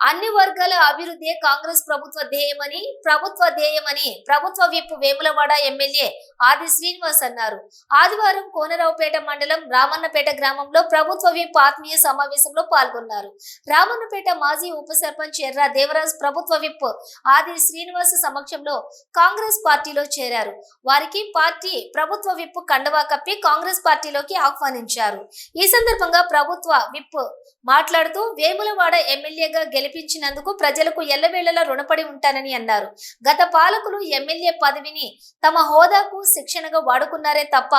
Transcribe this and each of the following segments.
అన్ని వర్గాల అభివృద్ధి కాంగ్రెస్ ప్రభుత్వ ధ్యేయమని ప్రభుత్వ ధ్యేయమని ప్రభుత్వ విప్ వేములవాడ ఎమ్మెల్యే ఆది శ్రీనివాస్ అన్నారు. ఆదివారం కోనరావుపేట మండలం రామన్నపేట గ్రామంలో ప్రభుత్వ విప్ ఆత్మీయ సమావేశంలో పాల్గొన్నారు. రామన్నపేట మాజీ ఉప సర్పంచ్ ఎర్రా దేవరాజ్ ప్రభుత్వ విప్ ఆది శ్రీనివాస్ సమక్షంలో కాంగ్రెస్ పార్టీలో చేరారు. వారికి పార్టీ ప్రభుత్వ విప్ కండవా కప్పి కాంగ్రెస్ పార్టీలోకి ఆహ్వానించారు. ఈ సందర్భంగా ప్రభుత్వ విప్ మాట్లాడుతూ వేములవాడ ఎమ్మెల్యేగా గెలి గెలిపించినందుకు ప్రజలకు ఎల్లవేళలా రుణపడి ఉంటానని అన్నారు. గత పాలకులు ఎమ్మెల్యే పదవిని తమ హోదాకు శిక్షణగా వాడుకున్నారే తప్ప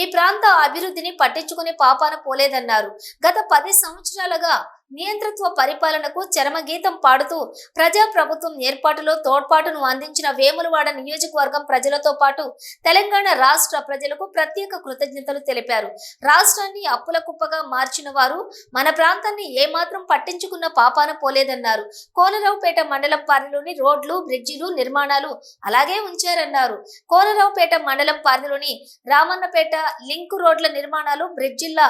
ఈ ప్రాంత అభివృద్ధిని పట్టించుకునే పాపాన పోలేదన్నారు. గత పది సంవత్సరాలుగా నియంతృత్వ పరిపాలనకు చరమగీతం పాడుతూ ప్రజా ప్రభుత్వం ఏర్పాటులో తోడ్పాటును అందించిన వేములవాడ నియోజకవర్గం ప్రజలతో పాటు తెలంగాణ రాష్ట్ర ప్రజలకు ప్రత్యేక కృతజ్ఞతలు తెలిపారు. రాష్ట్రాన్ని అప్పుల కుప్పగా మార్చిన వారు మన ప్రాంతాన్ని ఏమాత్రం పట్టించుకున్న పాపాన పోలేదన్నారు. కోనరావుపేట మండలం పరిధిలోని రోడ్లు బ్రిడ్జిలు నిర్మాణాలు అలాగే ఉంచారన్నారు. కోనరావుపేట మండలం పరిధిలోని రామన్నపేట లింక్ రోడ్ల నిర్మాణాలు బ్రిడ్జిల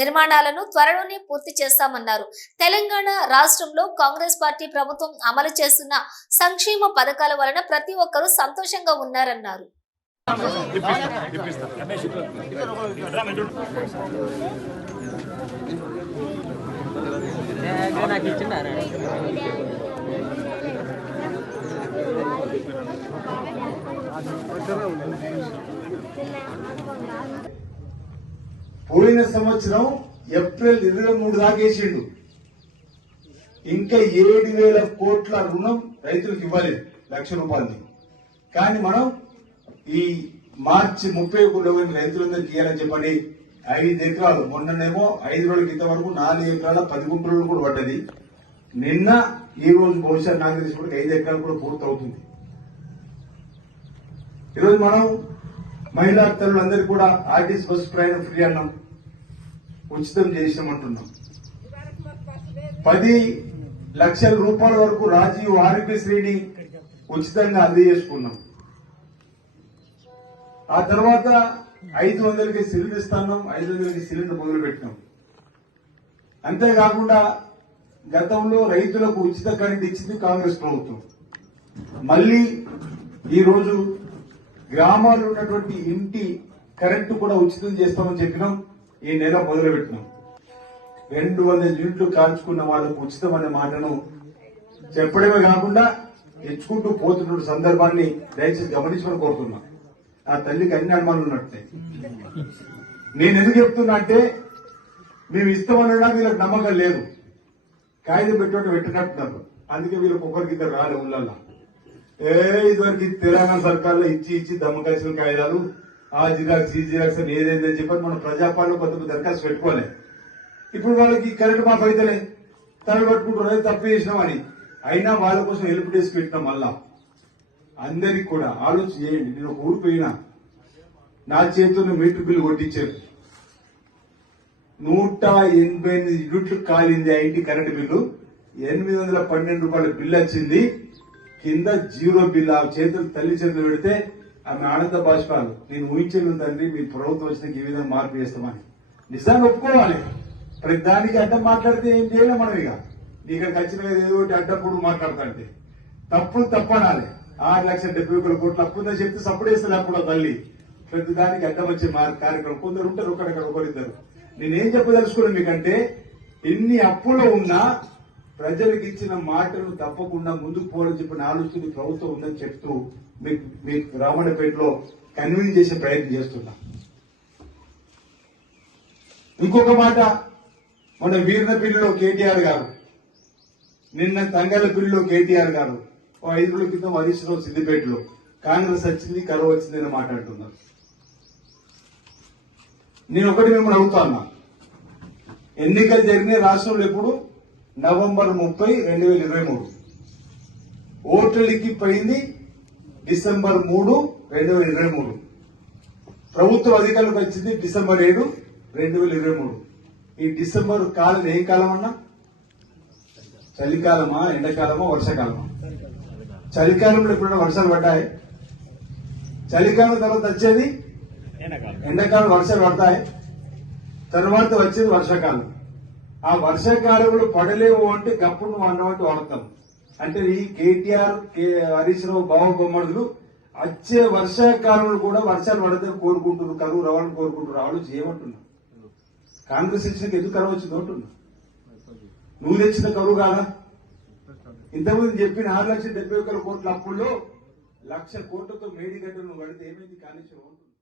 నిర్మాణాలను త్వరలోనే పూర్తి చేస్తామన్నారు. తెలంగాణ రాష్ట్రంలో కాంగ్రెస్ పార్టీ ప్రభుత్వం అమలు చేస్తున్న సంక్షేమ పథకాల వలన ప్రతి ఒక్కరూ సంతోషంగా ఉన్నారన్నారు. పోయిన సంవత్సరం ఏప్రిల్ ఇరవై మూడు దాకేసిండు ఇంకా ఏడు వేల కోట్ల రుణం రైతులకు ఇవ్వలేదు లక్ష రూపాయలది. కానీ మనం ఈ మార్చి ముప్పై ఒకటి రైతులందరికీ ఇవ్వాలని చెప్పండి. ఐదు ఎకరాలు మొన్ననేమో ఐదు రోజుల క్రితం వరకు నాలుగు ఎకరాల పది గుంటలు కూడా పడ్డది. నిన్న ఈ రోజు బహుశా నాకు తెలిసి కూడా ఐదు ఎకరాలు కూడా పూర్తవుతుంది. ఈరోజు మనం మహిళా తల్లులందరికీ కూడా ఆర్టీసీ బస్సు ప్రయాణం ఫ్రీ అన్నాం. ఉచితం చేసామంటున్నాం పది లక్షల రూపాయల వరకు రాజీవ్ ఆరోగ్యశ్రీని ఉచితంగా అందజేసుకున్నాం. ఆ తర్వాత ఐదు వందలకి సిలిండర్ ఇస్తాను ఐదు వందలకి సిలిండర్ మొదలు పెట్టినాం అంతేకాకుండా గతంలో రైతులకు ఉచిత కరెంట్ ఇచ్చింది కాంగ్రెస్ ప్రభుత్వం. మళ్ళీ ఈరోజు గ్రామాల్లో ఉన్నటువంటి ఇంటి కరెంటు కూడా ఉచితం చేస్తామని చెప్పినాం ఈ నెల మొదలు పెట్టినాం రెండు వందల యూనిట్లు కాల్చుకున్న వాళ్ళకు ఉచితం అనే మాటను చెప్పడమే కాకుండా తెచ్చుకుంటూ పోతున్న సందర్భాన్ని దయచేసి గమనించమని కోరుతున్నా. ఆ తల్లికి అన్ని అనుమానాలు ఉన్నట్టే నేను ఎందుకు చెప్తున్నా అంటే మేము ఇస్తామన్నా వీళ్ళకి నమ్మకం లేదు. కాగితం పెట్టినట్టు పెట్టినట్టున్నారు అందుకే వీళ్ళకి ఒకరికి ఇద్దరు రాలే ఊళ్ళల్లో. ఏ ఇదివరకు తెలంగాణ సర్కార్లో ఇచ్చి ఇచ్చి దమ్మకాల్సిన కాగితాలు ఆ జిరాక్స్ ఈ జిరాక్స్ అని ఏదైందని చెప్పని మనం ప్రజాపాలన కొత్త దరఖాస్తు పెట్టుకోలేదు ఇప్పుడు వాళ్ళకి కరెంట్ మాఫ్ అయితేనే తల పట్టుకుంటున్నది తప్పు చేసినామని అయినా వాళ్ళ కోసం హెల్ప్ డెస్క్ పెట్టిన మళ్ళా. అందరికి కూడా ఆలోచన చేయండి. నేను ఒక ఊరు పోయినా నా చేతుల్లో మీటర్ బిల్లు కొట్టించారు. నూట ఎనభై ఎనిమిది యూనిట్లు కాలింది ఆ ఇంటి కరెంట్ బిల్లు. ఎనిమిది వందల పన్నెండు రూపాయల బిల్లు వచ్చింది. కింద జీరో బిల్ ఆ చేతులు తల్లి చేతులు పెడితే ఆమె ఆనంద బాష్పాలు. నేను ఊహించలేదు తండ్రి మీ ప్రభుత్వం వచ్చిన ఈ విధంగా మార్పు చేస్తామని. నిజాన్ని ఒప్పుకోవాలి. ప్రతి దానికి అడ్డం మాట్లాడితే ఏం చేయలేం మనం ఇక? ఇక్కడికి లేదు ఏదో ఒకటి అడ్డప్పుడు మాట్లాడతాంటే తప్పులు తప్పనాలి. ఆరు లక్షల డెబ్బై ఒకటి కోట్లు అప్పుందని చెప్తే సపోర్ట్ వేస్తుంది అప్పుడు తల్లి. ప్రతి దానికి అడ్డం వచ్చే కార్యక్రమం. కొందరు ఉంటారు ఒకరిక్కడ ఒకరిద్దరు నేనేం చెప్పదలుచుకున్నాను మీకంటే ఎన్ని అప్పులు ఉన్నా ప్రజలకు ఇచ్చిన మాటలు తప్పకుండా ముందుకు పోవాలని చెప్పిన ఆలోచన ప్రభుత్వం ఉందని చెప్తూ మీకు మీకు రావణపేటలో కన్విన్స్ చేసే ప్రయత్నం చేస్తున్నా. ఇంకొక మాట మన వీరనపల్లిలో కేటీఆర్ గారు నిన్న తంగలపల్లిలో కేటీఆర్ గారు ఓ ఐదు రోజుల క్రితం హరీష్ రావు సిద్దిపేటలో కాంగ్రెస్ వచ్చింది కరువు అని మాట్లాడుతున్నారు. నేను ఒకటి మిమ్మల్ని అడుగుతాను ఎన్నికలు జరిగిన రాష్ట్రంలో ఎప్పుడు? నవంబర్ ముప్పై రెండు వేల ఇరవై మూడు. ఓట్లకి పోయింది డిసెంబర్ మూడు రెండు వేల ఇరవై మూడు. ప్రభుత్వం అధికారులకు వచ్చింది డిసెంబర్ ఏడు రెండు వేల ఇరవై మూడు. ఈ డిసెంబర్ కాలం ఏం కాలం అన్నా? చలికాలమా ఎండాకాలమా వర్షాకాలమా? చలికాలంలో ఎప్పుడైనా వర్షాలు పడ్డాయి? చలికాలం తర్వాత వచ్చేది ఎండాకాలం. వర్షాలు పడతాయి? తర్వాత వచ్చేది వర్షాకాలం. ఆ వర్షాకాలంలో పడలేవు అంటే గప్పుడు నువ్వు అన్నమాట వాడతాం అంటే ఈ కేటీఆర్ కే హరీష్ రావు బావ బొమ్మడులు వచ్చే వర్షాకాలంలో కూడా వర్షాలు పడతారు కోరుకుంటున్నారు కరువు రావాలని కోరుకుంటున్నారు. వాళ్ళు చేయమంటున్నారు. కాంగ్రెస్ ఇచ్చిన ఎందుకు కరువు వచ్చింది? అంటున్నా నువ్వు తెచ్చిన కరువు కాదా? ఇంతకుముందు చెప్పిన ఆరు లక్షల డెబ్బై ఒక్క కోట్ల అప్పుల్లో లక్ష కోట్లతో మేడిగడ్డలు నువ్వు పడితే ఏమైంది? కాళేశ్వరం అంటున్నా